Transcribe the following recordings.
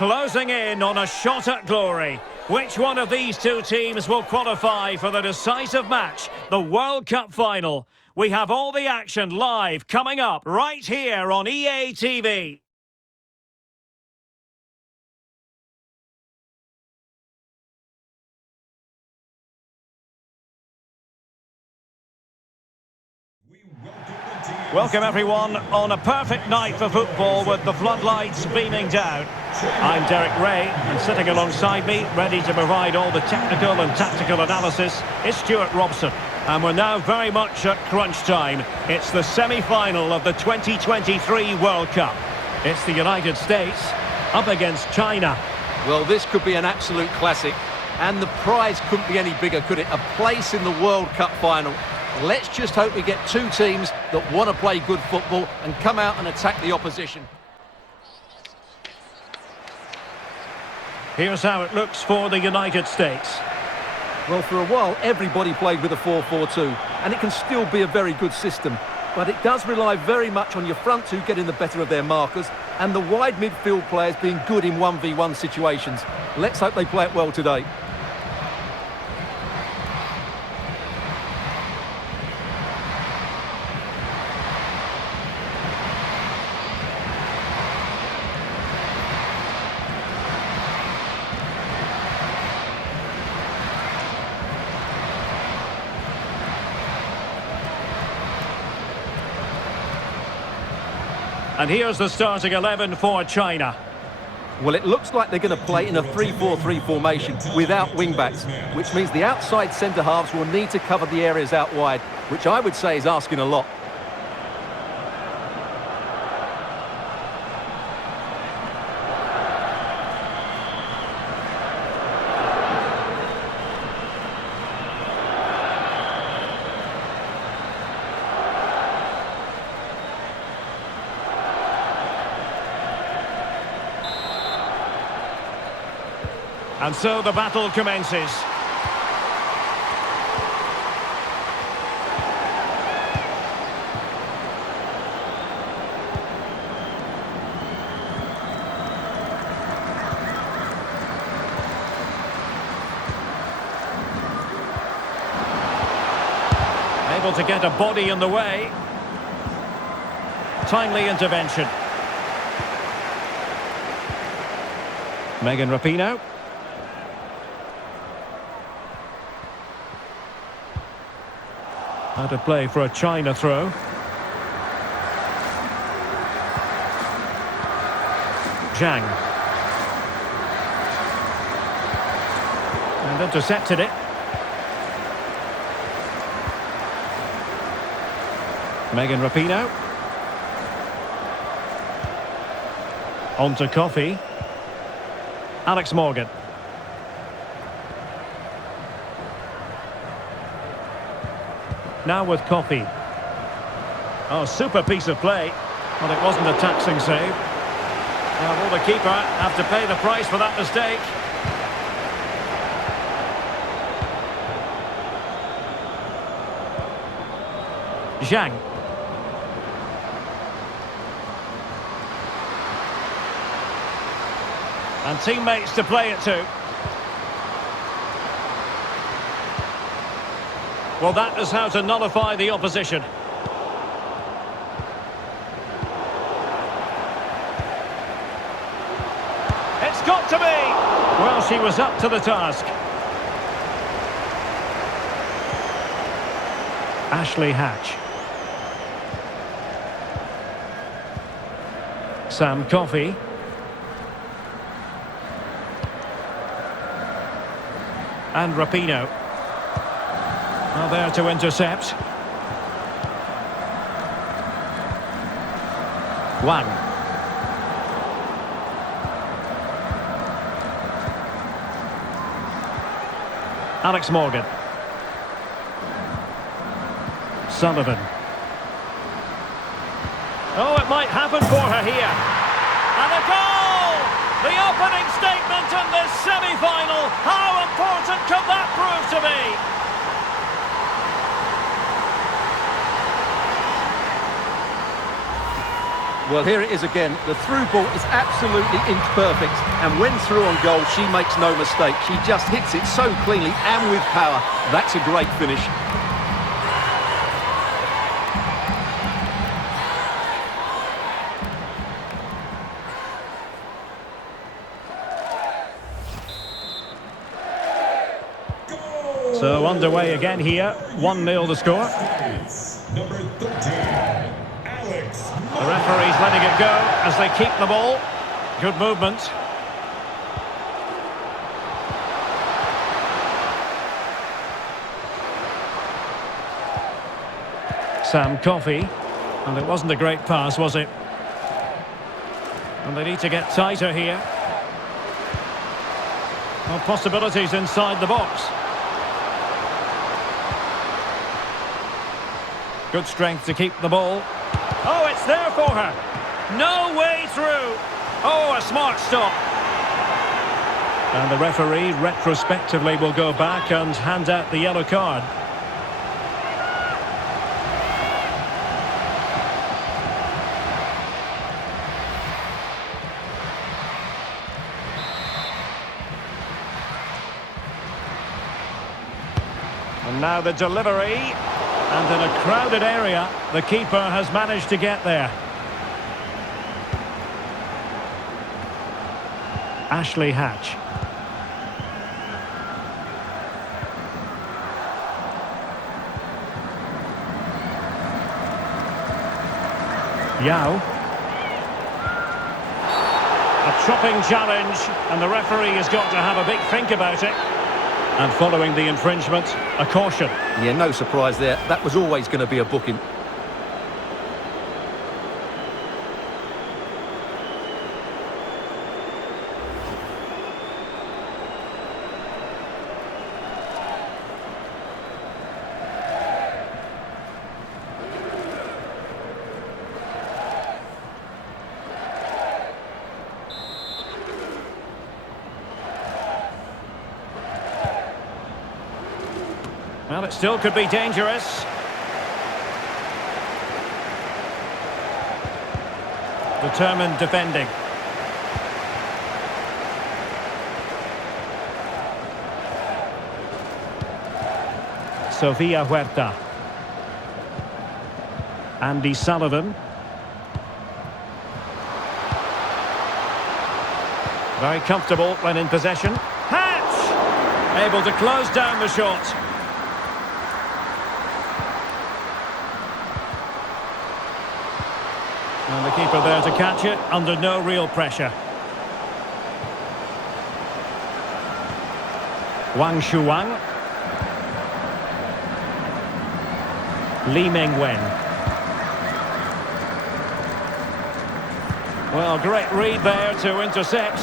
Closing in on a shot at glory. Which one of these two teams will qualify for the decisive match, the World Cup final? We have all the action live coming up right here on EA TV. Welcome everyone on a perfect night for football with the floodlights beaming down. I'm Derek Ray, and sitting alongside me, ready to provide all the technical and tactical analysis, is Stuart Robson. And we're now very much at crunch time. It's the semi-final of the 2023 World Cup. It's the United States up against China. Well, this could be an absolute classic, and the prize couldn't be any bigger, could it? A place in the World Cup final. Let's just hope we get two teams that want to play good football and come out and attack the opposition. Here's how it looks for the United States. Well, for a while, everybody played with a 4-4-2, and it can still be a very good system. But it does rely very much on your front two getting the better of their markers and the wide midfield players being good in 1v1 situations. Let's hope they play it well today. And here's the starting 11 for China. Well, it looks like they're going to play in a 3-4-3 formation without wing-backs, which means the outside centre-halves will need to cover the areas out wide, which I would say is asking a lot. And so the battle commences. Able to get a body in the way. Timely intervention. Megan Rapinoe. Out of play for a China throw. Zhang. And intercepted it. Megan Rapinoe. On to Coffey. Alex Morgan. Now with Coffey. Oh, super piece of play. Well, it wasn't a taxing save. Now, will the keeper have to pay the price for that mistake? Zhang. And teammates to play it to. Well, that is how to nullify the opposition. It's got to be! Well, she was up to the task. Ashley Hatch. Sam Coffey. And Rapinoe. Now there to intercept. Wang. Alex Morgan. Sullivan. Oh, it might happen for her here. And a goal! The opening statement in this semi-final. How important could that prove to be? Well, here it is again. The through ball is absolutely inch perfect. And when through on goal, she makes no mistake. She just hits it so cleanly and with power. That's a great finish. So underway again here. 1-0 the score. Number 13, Alex. The referee's letting it go as they keep the ball. Good movement. Sam Coffey. And it wasn't a great pass, was it? And they need to get tighter here. Well, possibilities inside the box. Good strength to keep the ball. Oh, it's there for her. No way through. Oh, a smart stop. And the referee retrospectively will go back and hand out the yellow card. And now the delivery. And in a crowded area, the keeper has managed to get there. Ashley Hatch. Yao. A chopping challenge, and the referee has got to have a big think about it. And following the infringement, a caution. Yeah, no surprise there. That was always going to be a booking. Well, it still could be dangerous. Determined defending. Sofia Huerta. Andy Sullivan. Very comfortable when in possession. Hatch! Able to close down the shot. And the keeper there to catch it under no real pressure. Wang Shuang. Li Mengwen. Well, great read there to intercept.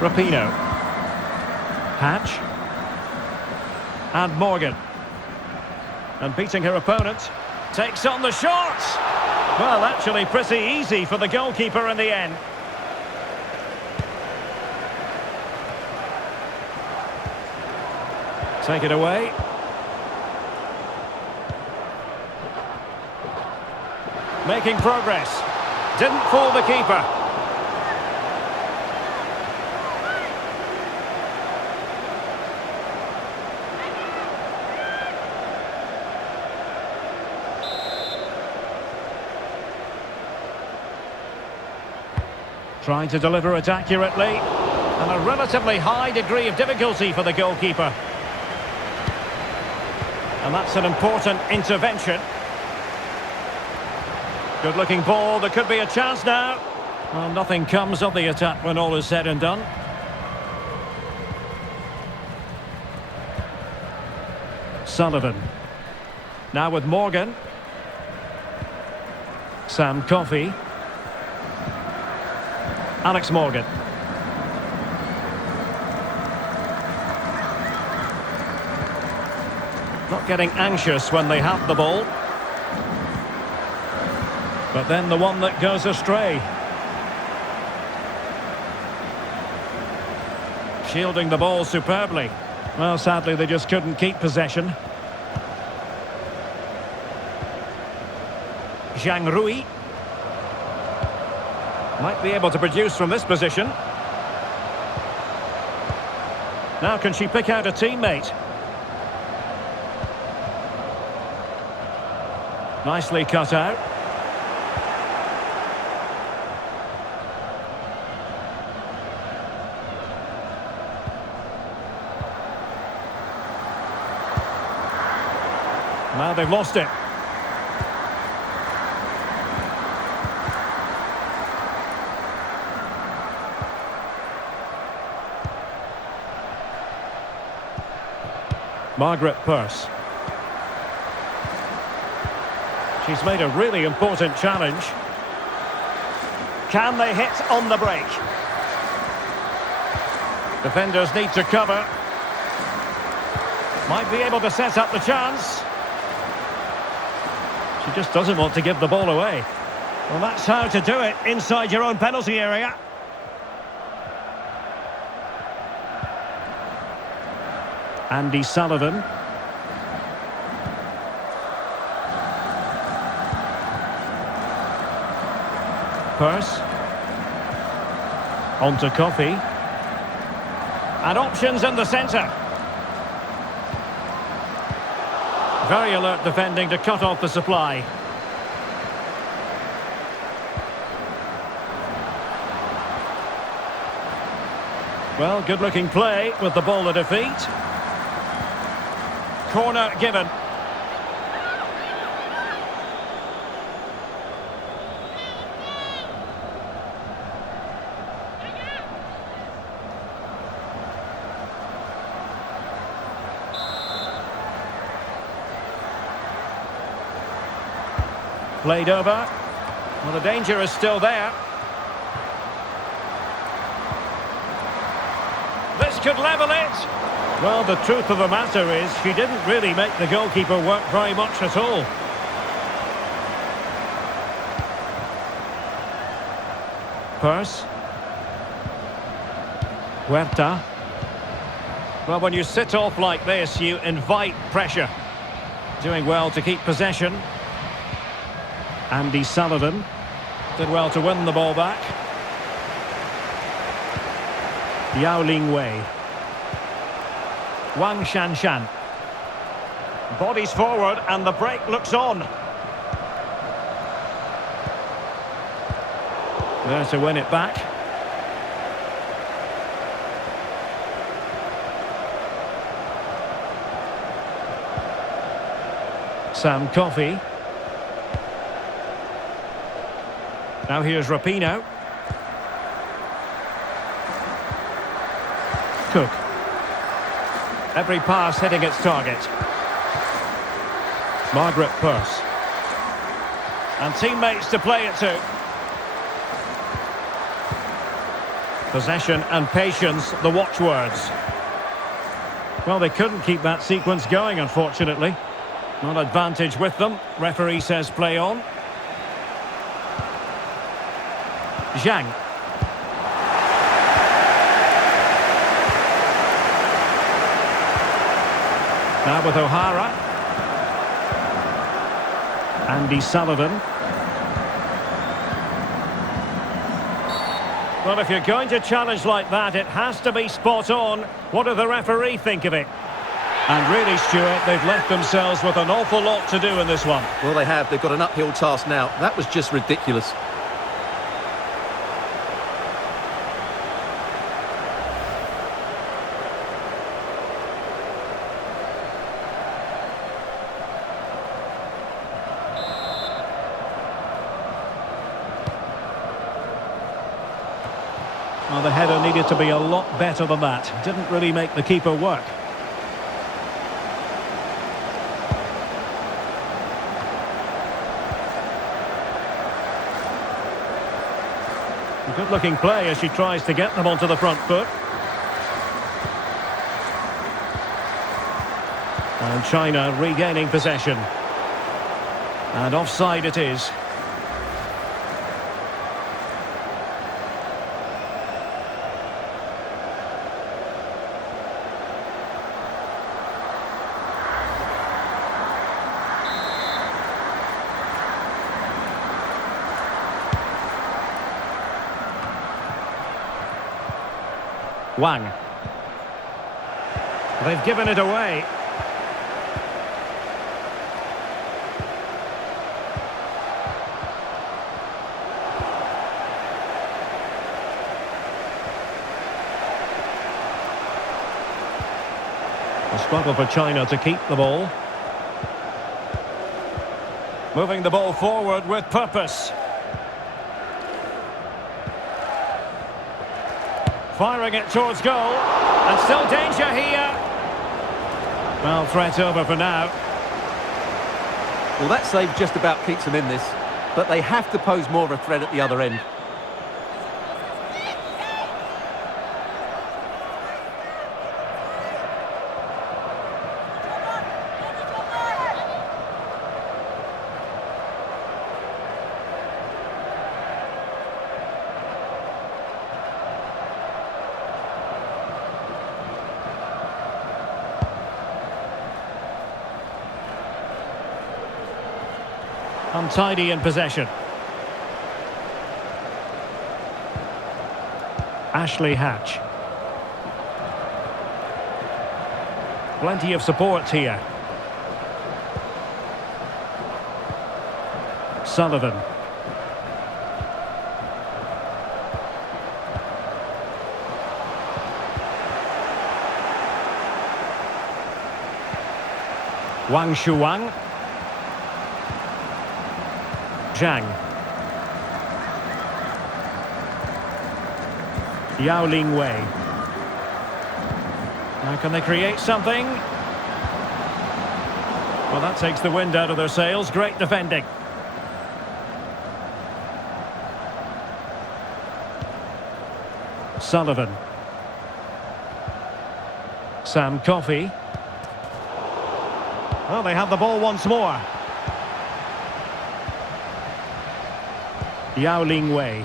Rapinoe. Hatch. And Morgan. And beating her opponent. Takes on the shot. Well, actually pretty easy for the goalkeeper in the end. Take it away. Making progress. Didn't fool the keeper. Trying to deliver it accurately. And a relatively high degree of difficulty for the goalkeeper. And that's an important intervention. Good looking ball, there could be a chance now. Well, nothing comes of the attack when all is said and done. Sullivan. Now with Morgan. Sam Coffey. Alex Morgan. Not getting anxious when they have the ball. But then the one that goes astray. Shielding the ball superbly. Well, sadly, they just couldn't keep possession. Zhang Rui. Might be able to produce from this position. Now can she pick out a teammate? Nicely cut out. Now they've lost it. Margaret Purse. She's made a really important challenge. Can they hit on the break? Defenders need to cover. Might be able to set up the chance. She just doesn't want to give the ball away. Well, that's how to do it inside your own penalty area. Andy Sullivan. Purse. On to Coffey. And options in the centre. Very alert defending to cut off the supply. Well, good-looking play with the ball at her feet. Corner given. Played over. Well, the danger is still there. This could level it. Well, the truth of the matter is she didn't really make the goalkeeper work very much at all. Purse. Huerta. Well, when you sit off like this, you invite pressure. Doing well to keep possession. Andy Sullivan did well to win the ball back. Yao Ling Wei. Wang Shanshan. Bodies forward and the break looks on. There to win it back. Sam Coffey. Now here's Rapinoe. Cook. Every pass hitting its target. Margaret Purse. And teammates to play it to. Possession and patience, the watchwords. Well, they couldn't keep that sequence going, unfortunately. Not advantage with them. Referee says play on. Zhang. Now with O'Hara. Andy Sullivan. Well, if you're going to challenge like that, it has to be spot on. What do the referee think of it? And really, Stuart, they've left themselves with an awful lot to do in this one. Well, they have. They've got an uphill task now. That was just ridiculous. Well, the header needed to be a lot better than that. Didn't really make the keeper work. A good-looking play as she tries to get them onto the front foot. And China regaining possession. And offside it is. Wang. They've given it away. A struggle for China to keep the ball. Moving the ball forward with purpose. Firing it towards goal. And still danger here. Well, threat over for now. Well, that save just about keeps them in this, but they have to pose more of a threat at the other end. Untidy in possession. Ashley Hatch. Plenty of support here. Sullivan. Wang Shuang. Zhang. Yao Ling Wei. Now can they create something? Well, that takes the wind out of their sails. Great defending. Sullivan. Sam Coffey. Well, they have the ball once more. Yao Ling Wei.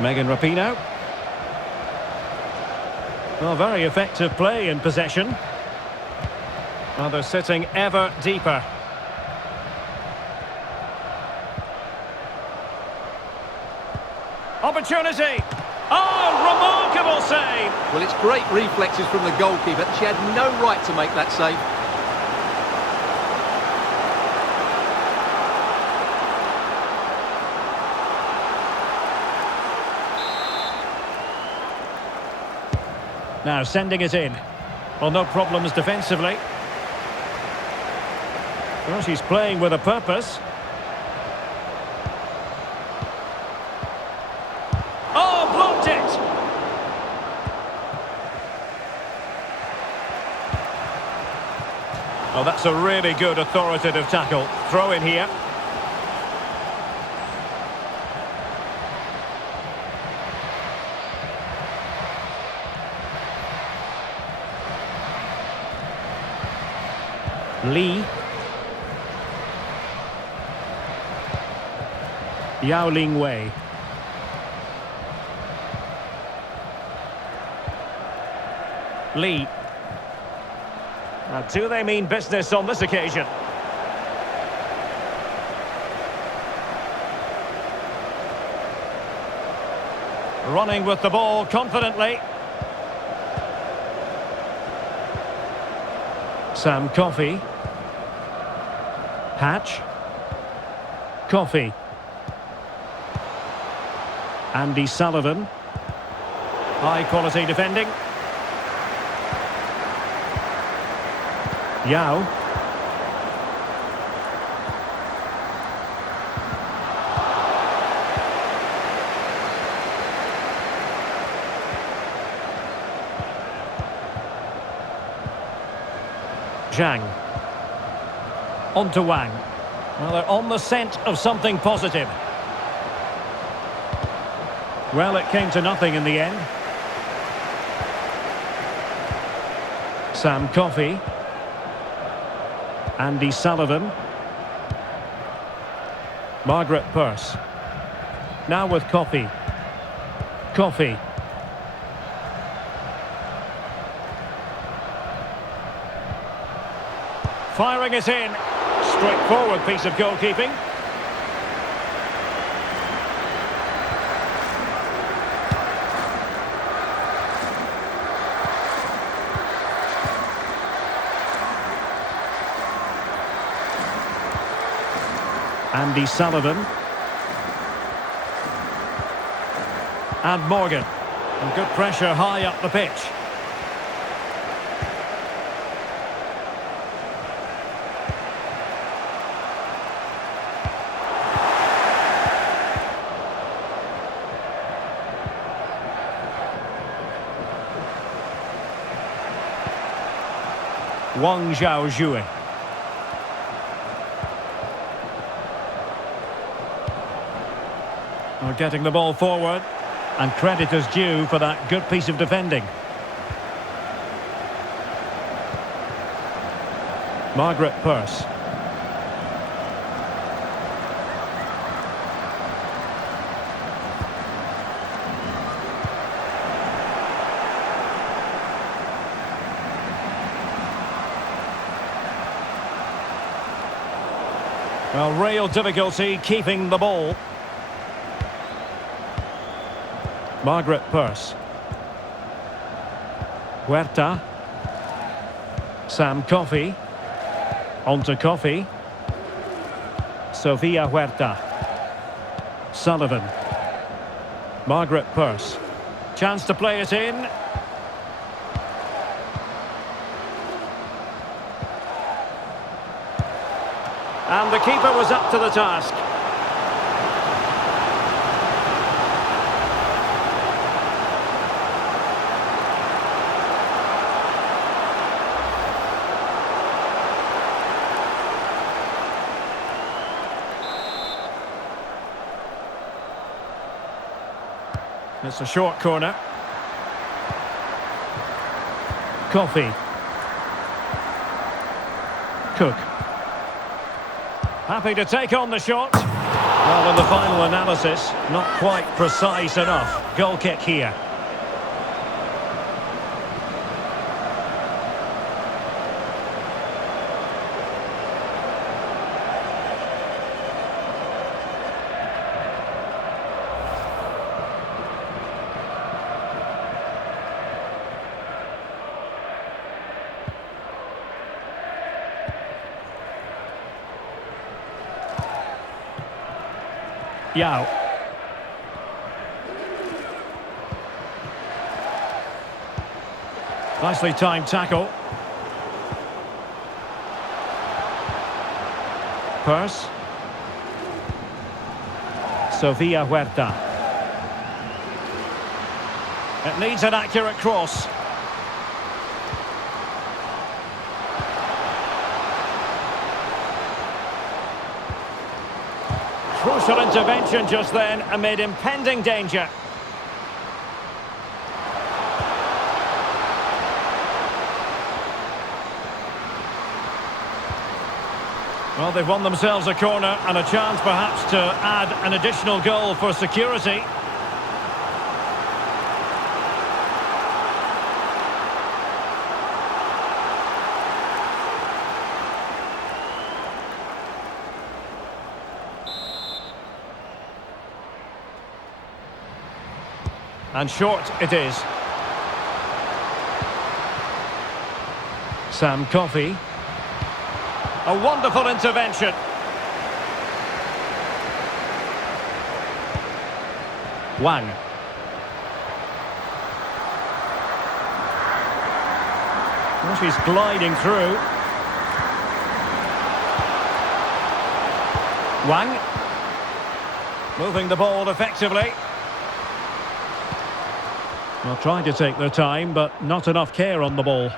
Megan Rapinoe. Well, very effective play in possession. Well, they're sitting ever deeper. Opportunity! Oh, remarkable save! Well, it's great reflexes from the goalkeeper. She had no right to make that save. Now sending it in. Well, no problems defensively. Well, she's playing with a purpose. Oh, blocked it! Oh, that's a really good authoritative tackle. Throw in here. Lee. Yao Ling Wei. Lee. Now, do they mean business on this occasion? Running with the ball confidently. Sam Coffey. Hatch. Coffey. Andy Sullivan. High quality defending. Yao. Zhang. On to Wang. Well, they're on the scent of something positive. Well, it came to nothing in the end. Sam Coffey. Andy Sullivan. Margaret Purse. Now with Coffey. Coffey. Firing it in. Straightforward piece of goalkeeping. Andy Sullivan. And Morgan. And good pressure high up the pitch. Wang Zhaozhui. Are getting the ball forward, and credit is due for that good piece of defending. Margaret Purse. Well, real difficulty keeping the ball. Margaret Purse. Huerta. Sam Coffey. On to Coffey. Sofia Huerta. Sullivan. Margaret Purse. Chance to play it in. And the keeper was up to the task. It's a short corner. Coffey. Cook. Happy to take on the shot. Well, in the final analysis, not quite precise enough. Goal kick here. Yao. Nicely timed tackle. Purse. Sofia Huerta. It needs an accurate cross. Crucial intervention just then amid impending danger. Well, they've won themselves a corner and a chance perhaps to add an additional goal for security. And short it is. Sam Coffey. A wonderful intervention. Wang. Well, she's gliding through. Wang. Moving the ball effectively. Well, trying to take their time, but not enough care on the ball.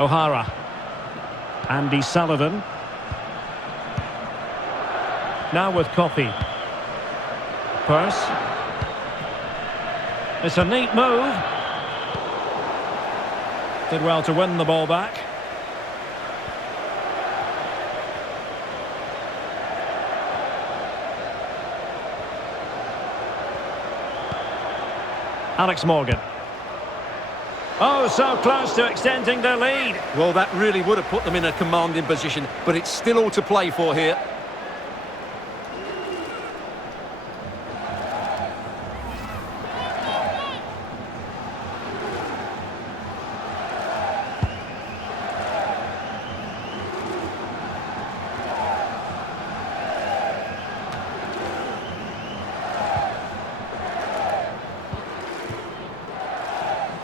O'Hara. Andy Sullivan. Now with Coffey. Purse. It's a neat move. Did well to win the ball back. Alex Morgan. Oh, so close to extending their lead. Well, that really would have put them in a commanding position, but it's still all to play for here.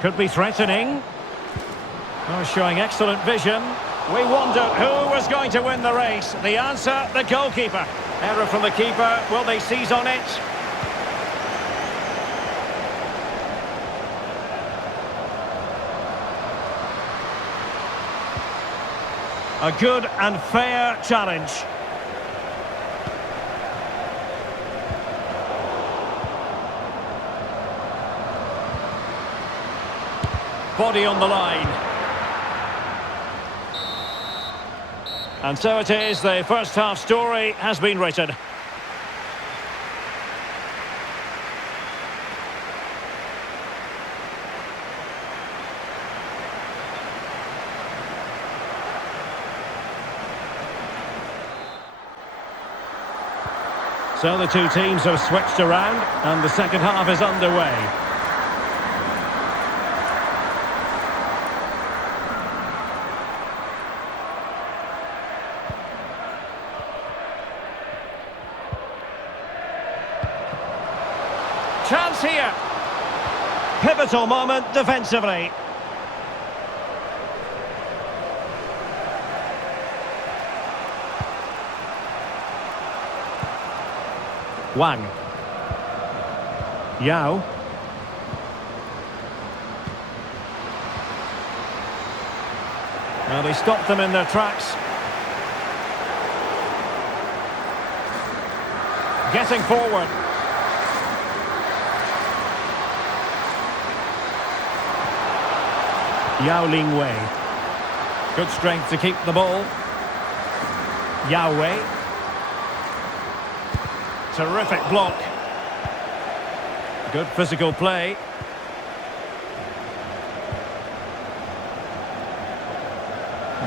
Could be threatening. Oh, showing excellent vision. We wondered who was going to win the race. The answer, the goalkeeper. Error from the keeper. Will they seize on it? A good and fair challenge. Body on the line. And so it is, the first half story has been written. So the two teams have switched around and the second half is underway. Chance here. Pivotal moment defensively. Wang. Yao. Well, they stopped them in their tracks. Getting forward. Yao Ling Wei. Good strength to keep the ball. Yao Wei. Terrific block. Good physical play.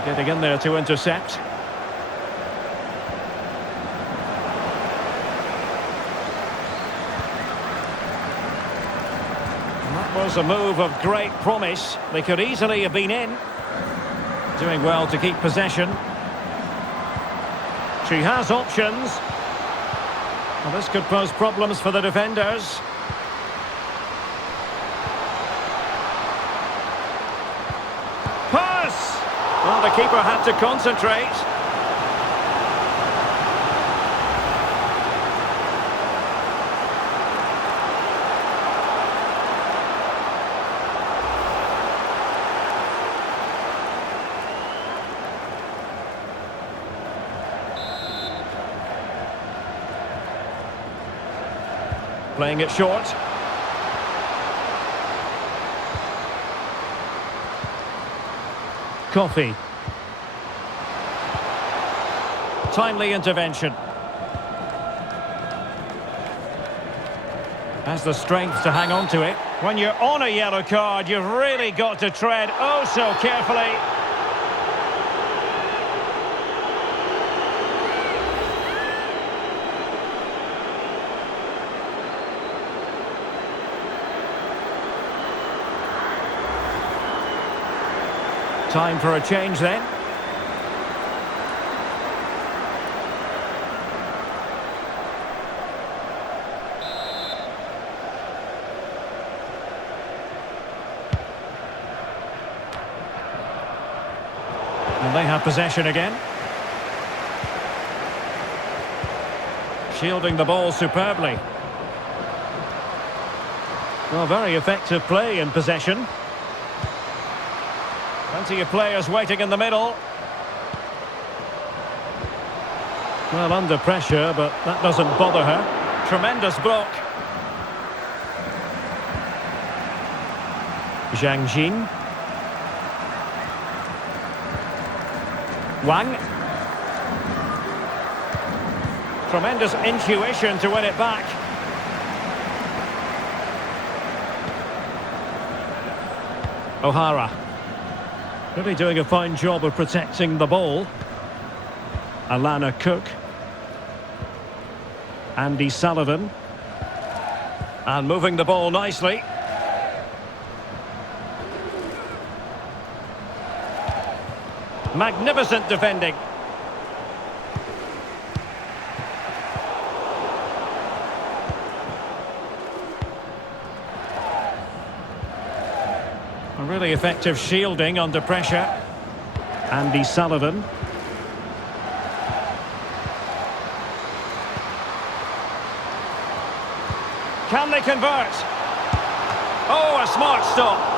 Getting in there to intercept. That was a move of great promise. They could easily have been in. Doing well to keep possession. She has options. Well, this could pose problems for the defenders. Pass! Well, the keeper had to concentrate. Playing it short. Coffee. Timely intervention. Has the strength to hang on to it. When you're on a yellow card, you've really got to tread oh so carefully. Time for a change then. And they have possession again. Shielding the ball superbly. Well, very effective play in possession. Plenty of players waiting in the middle. Well, under pressure, but that doesn't bother her. Tremendous block. Zhang Jin. Wang. Tremendous intuition to win it back. O'Hara. Really doing a fine job of protecting the ball. Alana Cook. Andy Sullivan. And moving the ball nicely. Magnificent defending. A really effective shielding under pressure. Andy Sullivan. Can they convert? Oh, a smart stop.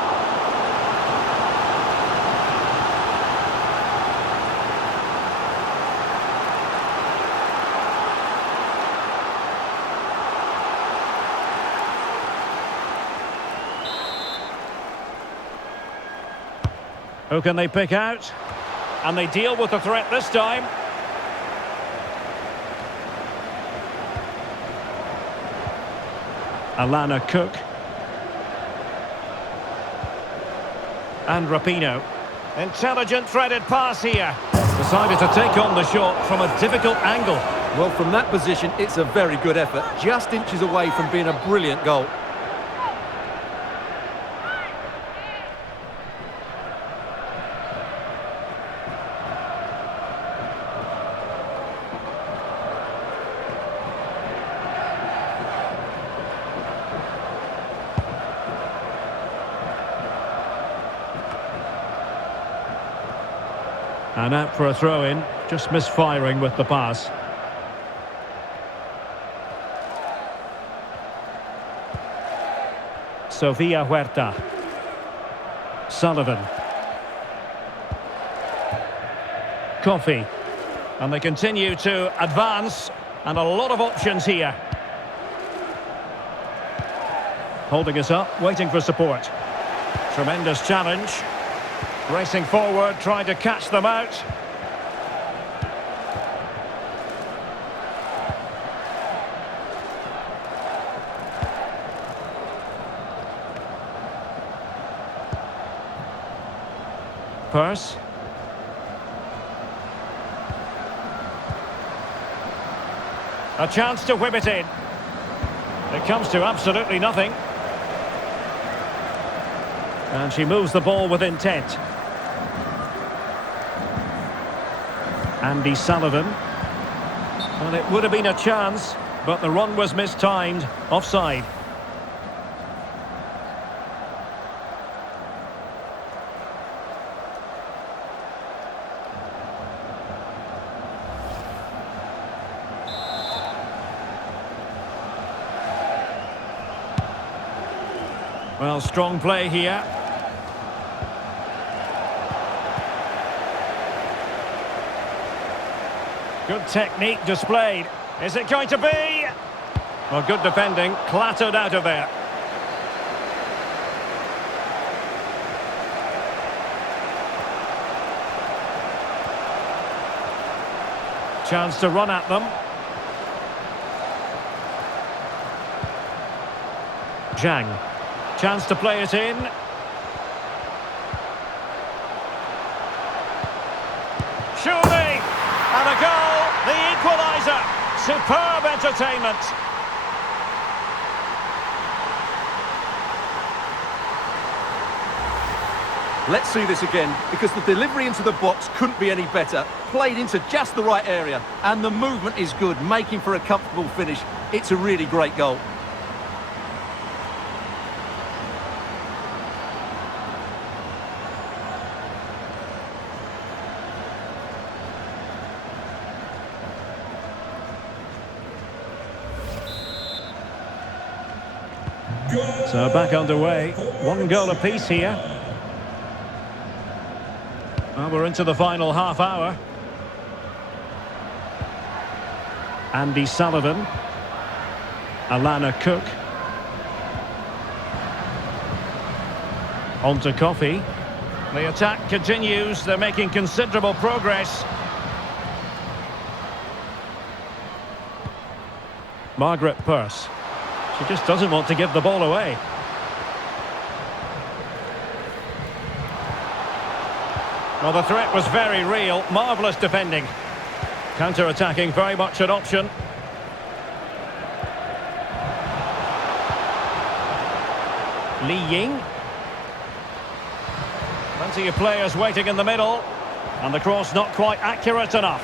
Who can they pick out? And they deal with the threat this time. Alana Cook. And Rapinoe. Intelligent threaded pass here. Decided to take on the shot from a difficult angle. Well, from that position, it's a very good effort. Just inches away from being a brilliant goal. And out for a throw-in, just misfiring with the pass. Sofia Huerta. Sullivan. Coffey. And they continue to advance, and a lot of options here. Holding us up, waiting for support. Tremendous challenge. Racing forward, trying to catch them out. Pearce. A chance to whip it in. It comes to absolutely nothing. And she moves the ball with intent. Andy Sullivan. Well, it would have been a chance, but the run was mistimed. Offside. Well, strong play here. Good technique displayed. Is it going to be? Well, good defending, clattered out of there. Chance to run at them. Zhang. Chance to play it in. Shooting! And a goal! The equaliser. Superb entertainment. Let's see this again, because the delivery into the box couldn't be any better. Played into just the right area, and the movement is good, making for a comfortable finish. It's a really great goal. So back underway. One goal apiece here. Well, we're into the final half hour. Andy Sullivan. Alana Cook. On to Coffey. The attack continues. They're making considerable progress. Margaret Pearce. She just doesn't want to give the ball away. Well, the threat was very real. Marvellous defending. Counter-attacking, very much an option. Li Ying. Plenty of players waiting in the middle. And the cross not quite accurate enough.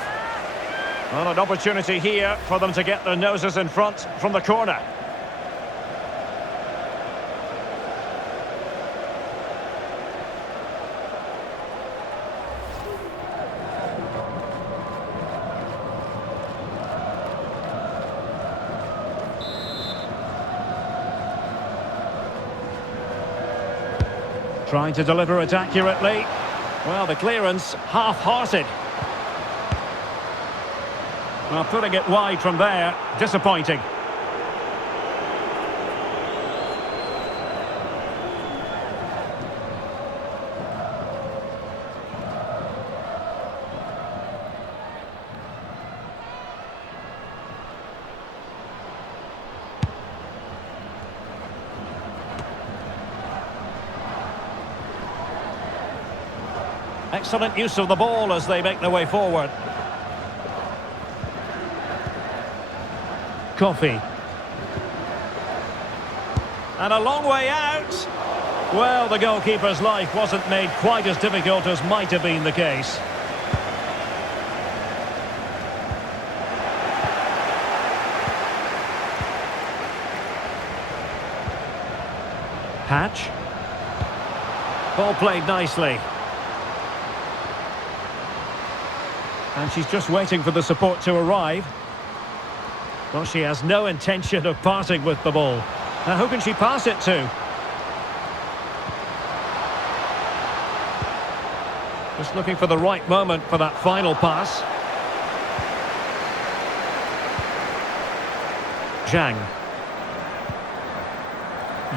Well, an opportunity here for them to get their noses in front from the corner. Trying to deliver it accurately. Well, the clearance half-hearted. Well, putting it wide from there, disappointing. Excellent use of the ball as they make their way forward. Coffee. And a long way out. Well, the goalkeeper's life wasn't made quite as difficult as might have been the case. Patch. Ball played nicely. And she's just waiting for the support to arrive. Well, she has no intention of parting with the ball. Now, who can she pass it to? Just looking for the right moment for that final pass. Zhang.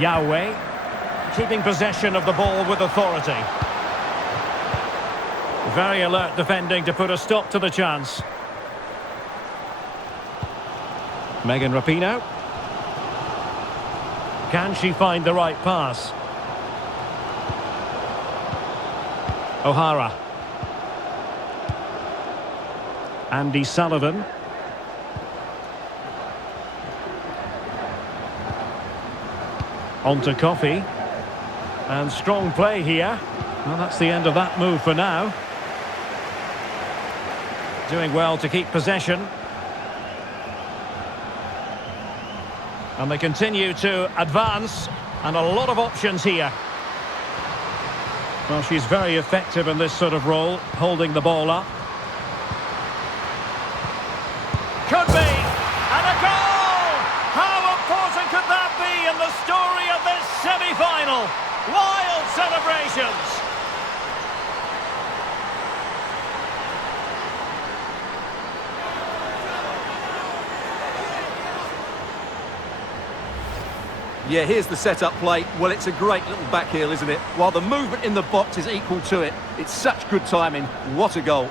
Yahweh. Keeping possession of the ball with authority. Very alert defending to put a stop to the chance. Megan Rapinoe. Can she find the right pass? O'Hara. Andy Sullivan. On to Coffee. And strong play here. Well, that's the end of that move for now. Doing well to keep possession. And they continue to advance. And a lot of options here. Well, she's very effective in this sort of role, holding the ball up. Could be! And a goal! How important could that be in the story of this semi-final? Wild celebrations! Yeah, here's the set-up play. Well, it's a great little back heel, isn't it? While the movement in the box is equal to it. It's such good timing. What a goal.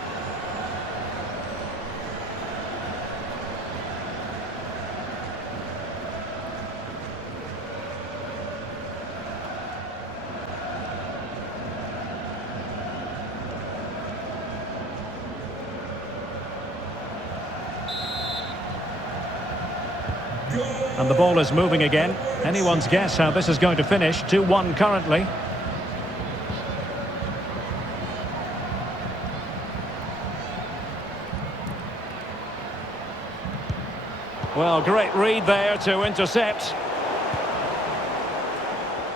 And the ball is moving again. Anyone's guess how this is going to finish. 2-1 currently. Well, great read there to intercept.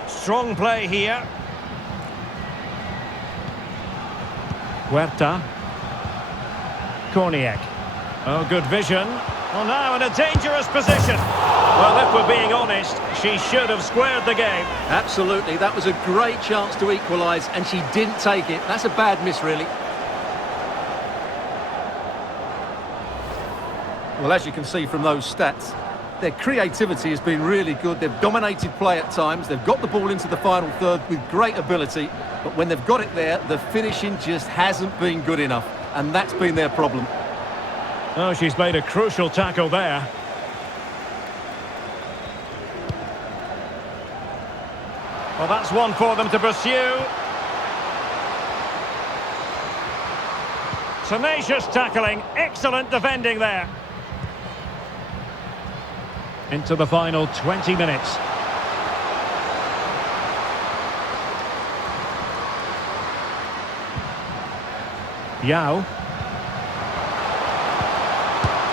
Strong play here. Huerta. Korniak. Oh, good vision. Well, now in a dangerous position. Well, if we're being honest, she should have squared the game. Absolutely, that was a great chance to equalise, and she didn't take it. That's a bad miss, really. Well, as you can see from those stats, their creativity has been really good. They've dominated play at times. They've got the ball into the final third with great ability. But when they've got it there, the finishing just hasn't been good enough. And that's been their problem. Oh, she's made a crucial tackle there. Well, that's one for them to pursue. Tenacious tackling, excellent defending there. Into the final 20 minutes. Yao.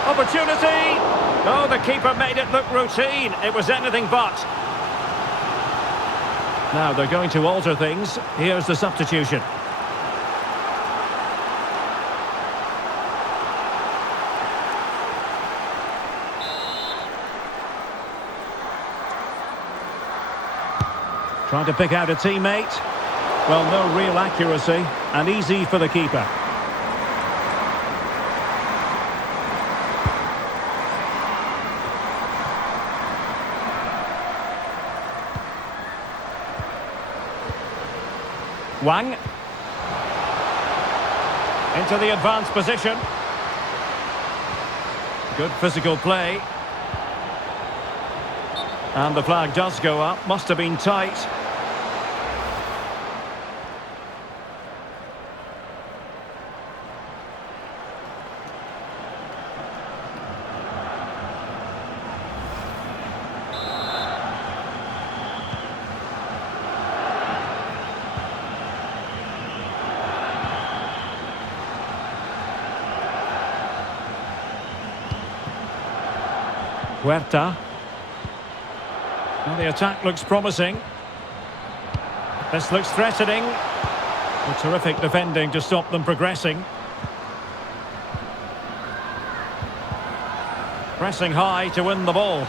Opportunity! Oh, the keeper made it look routine. It was anything but. Now they're going to alter things. Here's the substitution. Trying to pick out a teammate. Well, no real accuracy, and easy for the keeper. Wang. Into the advanced position. Good physical play. And the flag does go up. Must have been tight. Huerta. Well, the attack looks promising. This looks threatening. A terrific defending to stop them progressing. Pressing high to win the ball.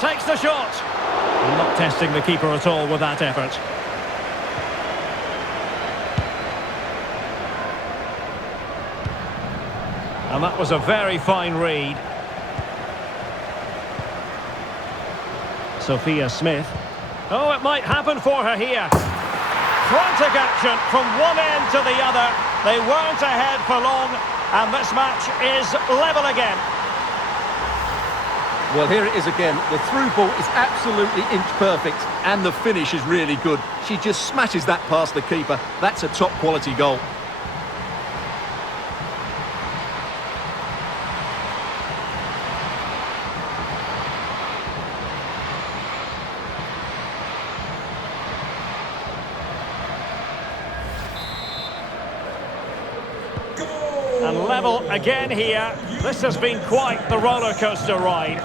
Takes the shot. Not testing the keeper at all with that effort. And that was a fine read. Sophia Smith. Oh, it might happen for her here. Frantic action from one end to the other. They weren't ahead for long, and this match is level again. Well, here it is again. The through ball is absolutely inch perfect, and the finish is really good. She just smashes that past the keeper. That's a top quality goal. And level again here. This has been quite the roller coaster ride.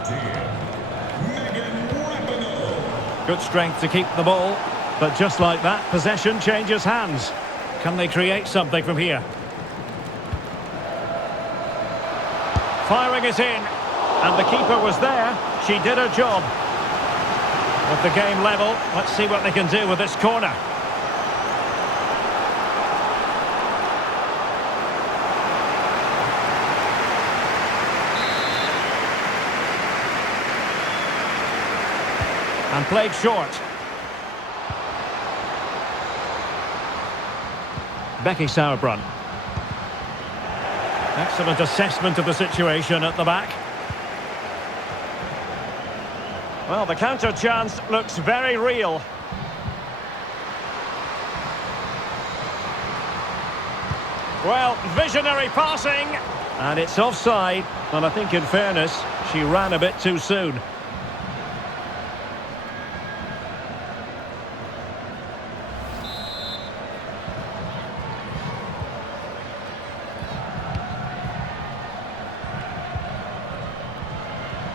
Good strength to keep the ball, but just like that, possession changes hands. Can they create something from here? Firing it in, and the keeper was there. She did her job. With the game level, let's see what they can do with this corner. And played short. Becky Sauerbrunn. Excellent assessment of the situation at the back. Well, the counter chance looks very real. Well, visionary passing. And it's offside. And I think in fairness, she ran a bit too soon.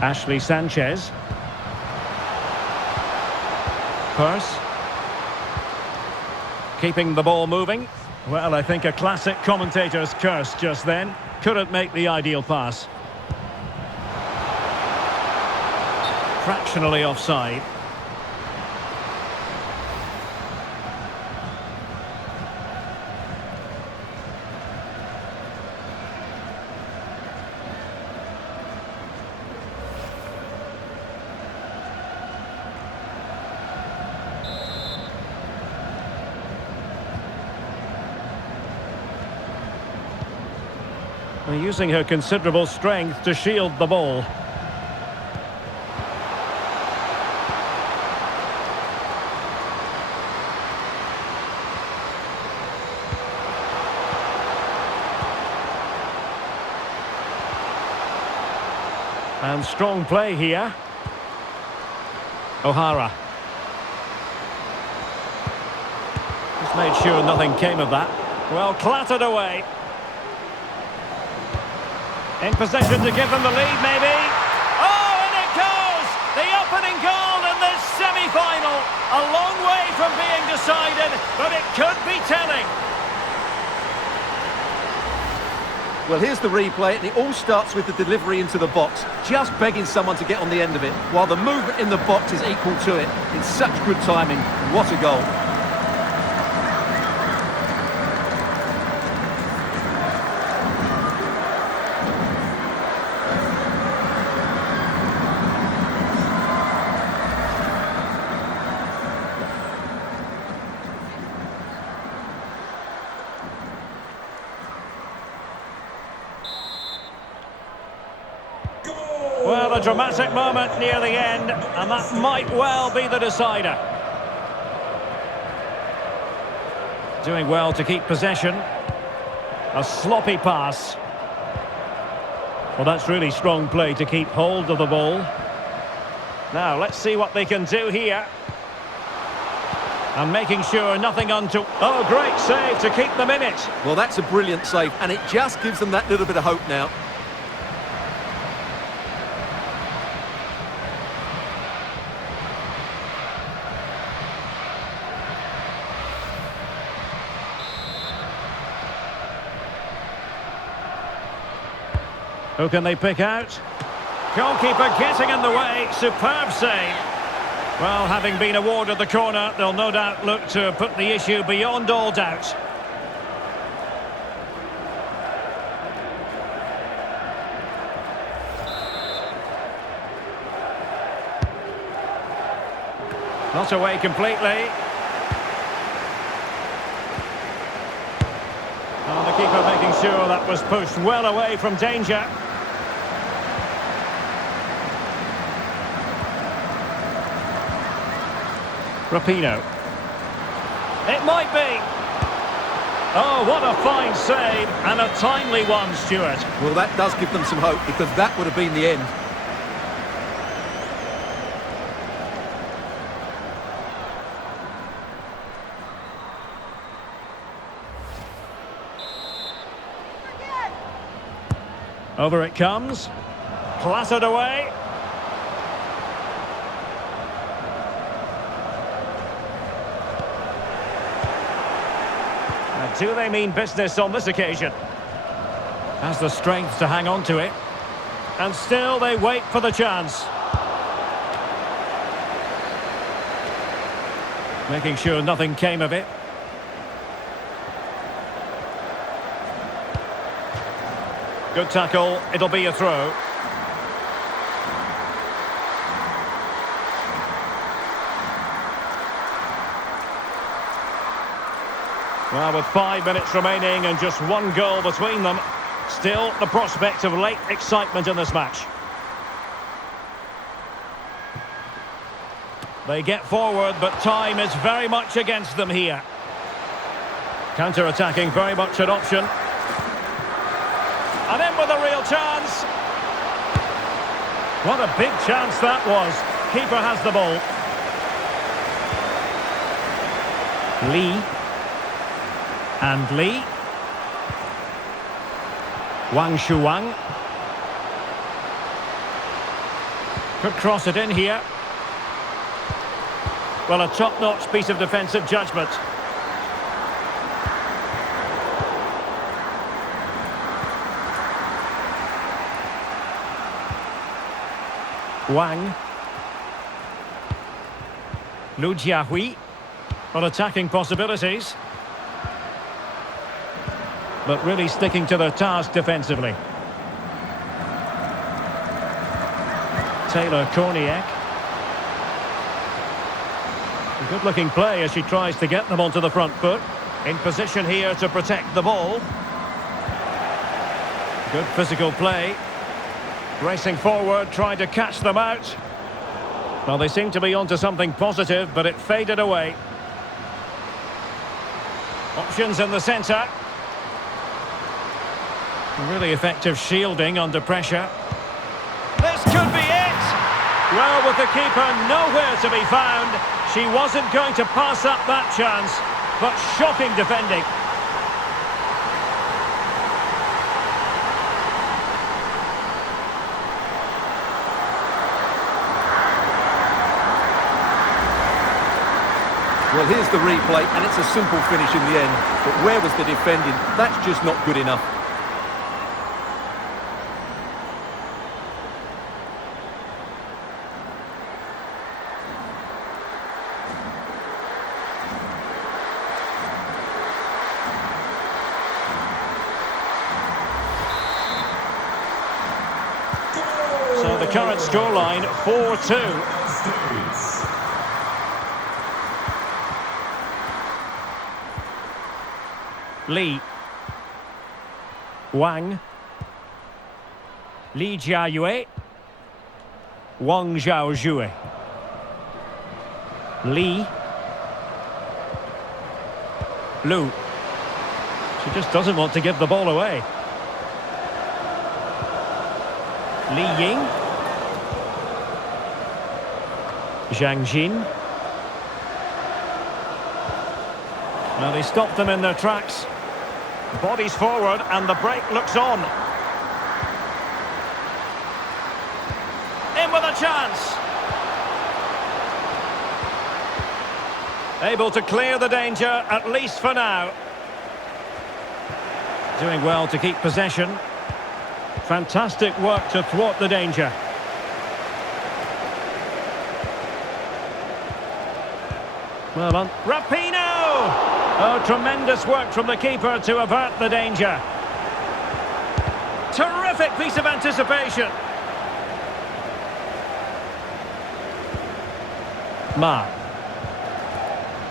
Ashley Sanchez. Purse. Keeping the ball moving. Well, I think a classic commentator's curse just then. Couldn't make the ideal pass. Fractionally offside. Using her considerable strength to shield the ball. And strong play here. O'Hara. Just made sure nothing came of that. Well, clattered away. In possession to give them the lead, maybe. Oh, and it goes! The opening goal in this semi-final. A long way from being decided, but it could be telling. Well, here's the replay, and it all starts with the delivery into the box. Just begging someone to get on the end of it, while the movement in the box is equal to it. It's such good timing. What a goal. Well, a dramatic moment near the end, and that might well be the decider. Doing well to keep possession. A sloppy pass. Well, that's really strong play to keep hold of the ball. Now, let's see what they can do here. And making sure nothing unto... Oh, great save to keep them in it. Well, that's a brilliant save, and it just gives them that little bit of hope now. Who can they pick out? Goalkeeper getting in the way. Superb save. Well, having been awarded the corner, they'll no doubt look to put the issue beyond all doubt. Not away completely. Oh, the keeper making sure that was pushed well away from danger. Rapinoe. It might be. Oh, what a fine save, and a timely one, Stuart. Well, that does give them some hope, because that would have been the end. Over it comes. Clattered away. And do they mean business on this occasion? Has the strength to hang on to it. And still they wait for the chance. Making sure nothing came of it. Good tackle, it'll be a throw. Well, with 5 minutes remaining and just one goal between them, still the prospect of late excitement in this match. They get forward, but time is very much against them here. Counter-attacking, very much an option. And in with a real chance. What a big chance that was. Keeper has the ball. Lee. And Lee. Wang Shuang. Could cross it in here. Well, a top-notch piece of defensive judgment. Wang. Lu Jiahui. On attacking possibilities. But really sticking to their task defensively. Taylor Korniak. A good-looking play as she tries to get them onto the front foot. In position here to protect the ball. Good physical play. Racing forward, trying to catch them out. Well, they seem to be onto something positive, but it faded away. Options in the centre. Really effective shielding under pressure. This could Well, with the keeper nowhere to be found, she wasn't going to pass up that chance, but shocking defending. Well, here's the replay, and it's a simple finish in the end. But where was the defending? That's just not good enough. So the current scoreline, 4-2. Li. Wang. Li Jiayue. Wang Zhaozhue. Li. Lu. She just doesn't want to give the ball away. Li Ying. Zhang Jin. Now they stopped them in their tracks. Bodies forward and the break looks on. In with a chance. Able to clear the danger, at least for now. Doing well to keep possession. Fantastic work to thwart the danger. Well done. Rapinoe! Oh, tremendous work from the keeper to avert the danger. Terrific piece of anticipation. Ma.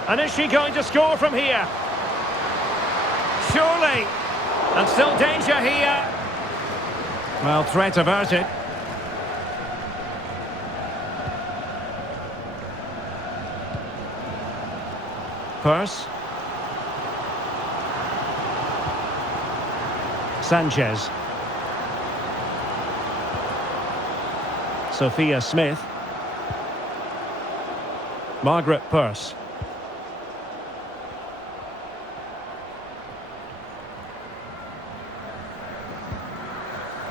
And is she going to score from here? Surely. And still danger here. Well, threat averted. Purse. Sanchez. Sophia Smith. Margaret Purse.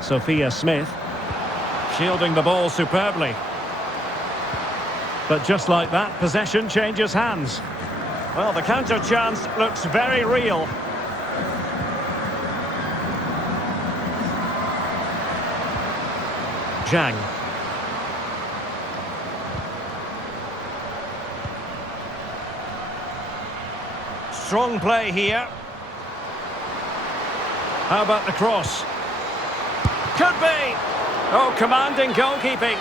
Sophia Smith. Shielding the ball superbly. But just like that, possession changes hands. Well, the counter chance looks very real. Zhang. Strong play here. How about the cross? Could be! Oh, commanding goalkeeping.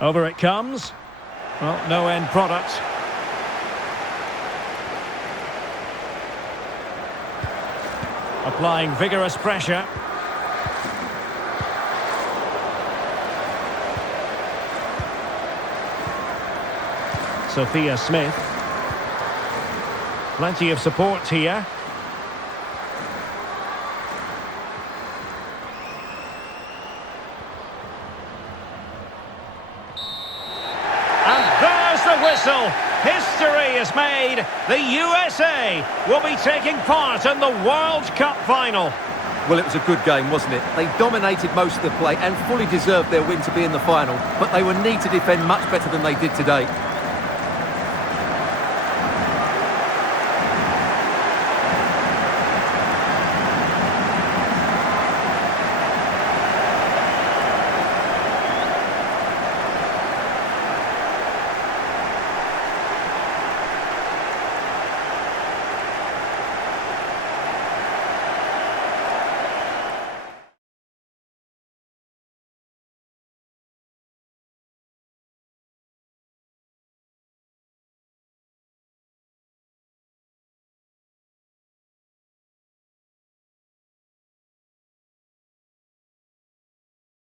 Over it comes. Well, no end product. Applying vigorous pressure. Sophia Smith. Plenty of support here. Whistle. History is made. The USA will be taking part in the World Cup final. Well, it was a good game, wasn't it? They dominated most of the play and fully deserved their win to be in the final, but they will need to defend much better than they did today.